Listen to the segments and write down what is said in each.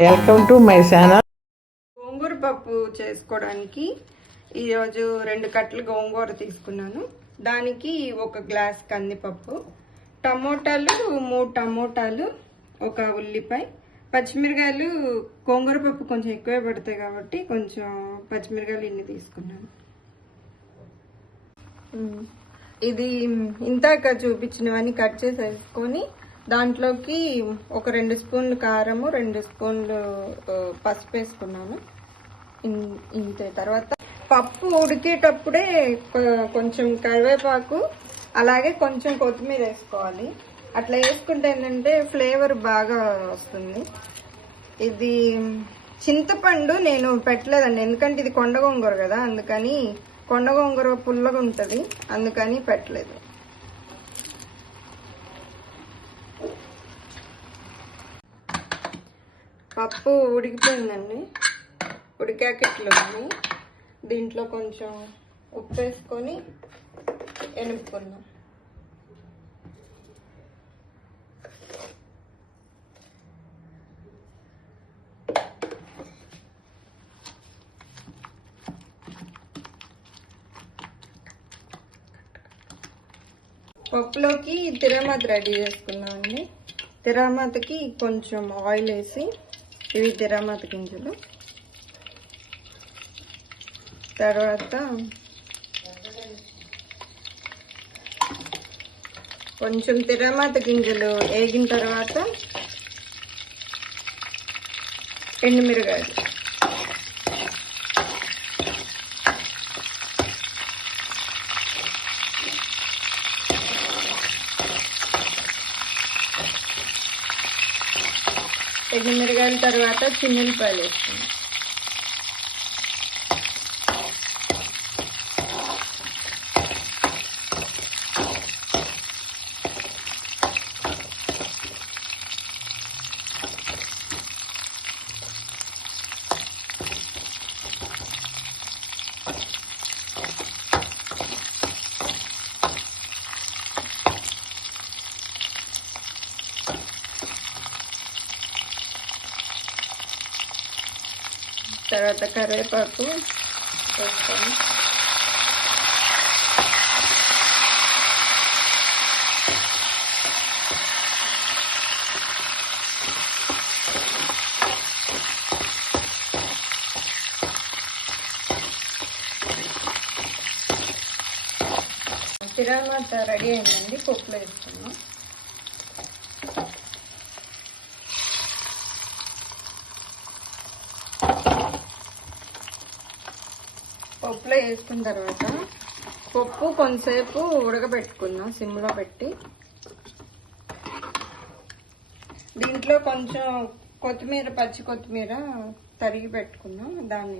Welcome to my channel. గోంగూర పప్పు చేసుకోవడానికి ఈరోజు 2 కట్టలు గోంగూర తీసుకున్నాను. దానికి 1 గ్లాస్ కందిపప్పు, టమోటాలు 3 టమోటాలు, 1 ఉల్లిపాయ, పచ్చిమిరకాయలు. గోంగూర పప్పు కొంచెం ఎక్కువే పడతాయి కాబట్టి కొంచెం పచ్చిమిరకాయలు ఇన్ని తీసుకున్నాను. ఇది ఇందాక చూపించినవన్నీ కట్ చేసి వేసుకొని దాంట్లోకి 2 స్పూన్లు కారము, 2 స్పూన్లు పసుపు వేసుకున్నాను. ఇంతే. తర్వాత పప్పు ఉడికేటప్పుడే కొంచెం కరివేపాకు అలాగే కొంచెం కొత్తిమీర వేసుకోవాలి. అట్లా వేసుకుంటే ఏంటంటే ఫ్లేవర్ బాగా వస్తుంది. ఇది చింతపండు నేను పెట్టలేదండి, ఎందుకంటే ఇది కొండ గోంగూర కదా, అందుకని కొండ గోంగూర పుల్లగా ఉంటుంది, అందుకని పెట్టలేదు. పప్పు ఉడికిపోయిందండి. ఉడికాక ఇట్లా ఉంది. దీంట్లో కొంచెం ఉప్పు వేసుకొని ఎనుపుకుందాం. పప్పులోకి తిరమాత రెడీ చేసుకున్నామండి. తిరమాతకి కొంచెం ఆయిల్ వేసి, ఇవి తిరమాత గింజలు. తర్వాత కొంచెం తిరమాత గింజలు వేగిన తర్వాత ఎండుమిరగాయలు, ఎండుమిరగాయల తర్వాత చిన్నులపాయలు వేస్తాను. తర్వాత కరివేపాకు వేస్తాను. తిరమాత రెడీ అయిందండి, పప్పులో వేసుకున్నాం. పప్పులో వేసుకున్న తర్వాత పప్పు కొంతసేపు ఉడకబెట్టుకుందాం సిమ్లో పెట్టి. దీంట్లో కొంచెం కొత్తిమీర, పచ్చి కొత్తిమీర తరిగి పెట్టుకుందాం, దాన్ని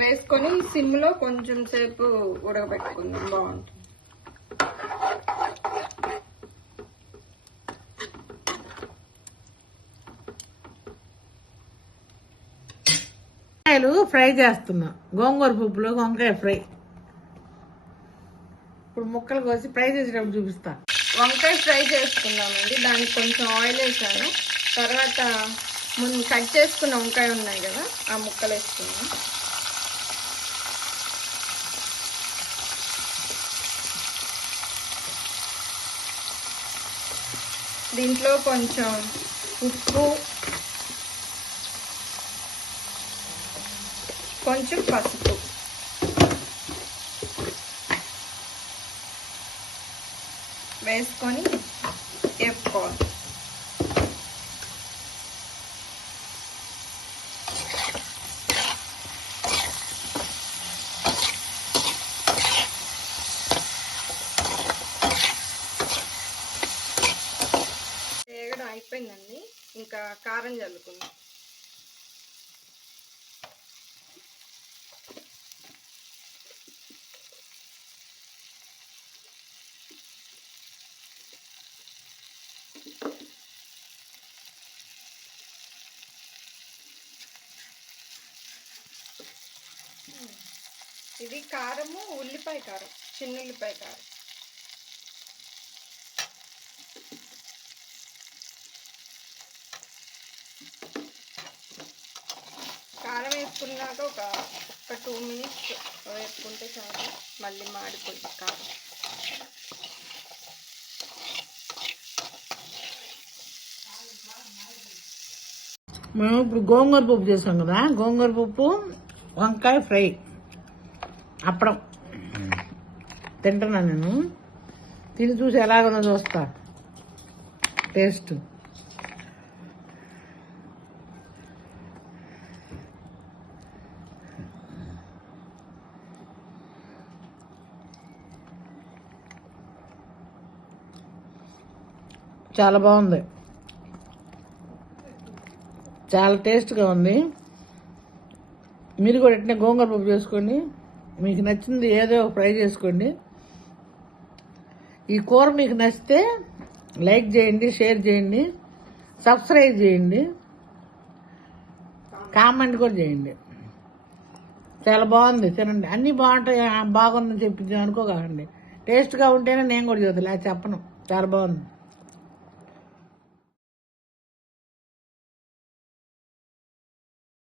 వేసుకొని సిమ్లో కొంచెం సేపు ఉడకబెట్టుకుందాం, బాగుంటుంది. ఫ్రై చేస్తున్నా. గోంగూర పప్పులో వంకాయ ఫ్రై. ఇప్పుడు ముక్కలు కోసి ఫ్రై చేసేటప్పుడు చూపిస్తా. వంకాయ ఫ్రై చేసుకున్నామండి. దానికి కొంచెం ఆయిల్ వేసాను. తర్వాత ముందు కట్ చేసుకున్న వంకాయ ఉన్నాయి కదా, ఆ ముక్కలు వేసుకున్నాం. దీంట్లో కొంచెం ఉప్పు, కొంచెం పసుపు వేసుకొని వేపుకోవాలి. వేగడం అయిపోయిందండి, ఇంకా కారం చల్లుకుందాం. ఇది కారము, ఉల్లిపాయ కారం, చిన్న ఉల్లిపాయ కారం. వేసుకున్నాక ఒక 2 మినిట్స్ వేసుకుంటే చాలు, మళ్ళీ మాడిపోయింది కాదు. మేము ఇప్పుడు గోంగూర పప్పు చేసాం కదా, గోంగూర పప్పు వంకాయ ఫ్రై అప్పడం తింటున్నా. నేను తిని చూసి ఎలాగనో చూస్తా టేస్ట్. చాలా బాగుంది, చాలా టేస్ట్గా ఉంది. మీరు కూడా ఎట్లా గోంగూర పప్పు చేసుకోండి, మీకు నచ్చింది ఏదో ఫ్రై చేసుకోండి. ఈ కూర మీకు నచ్చితే లైక్ చేయండి, షేర్ చేయండి, సబ్స్క్రైబ్ చేయండి, కామెంట్ కూడా చేయండి. చాలా బాగుంది, తినండి. అన్నీ బాగుంటాయి, బాగుందని చెప్పింది అనుకోకండి. టేస్ట్గా ఉంటేనే నేను కూడా చదువుతా, చెప్పను. చాలా బాగుంది.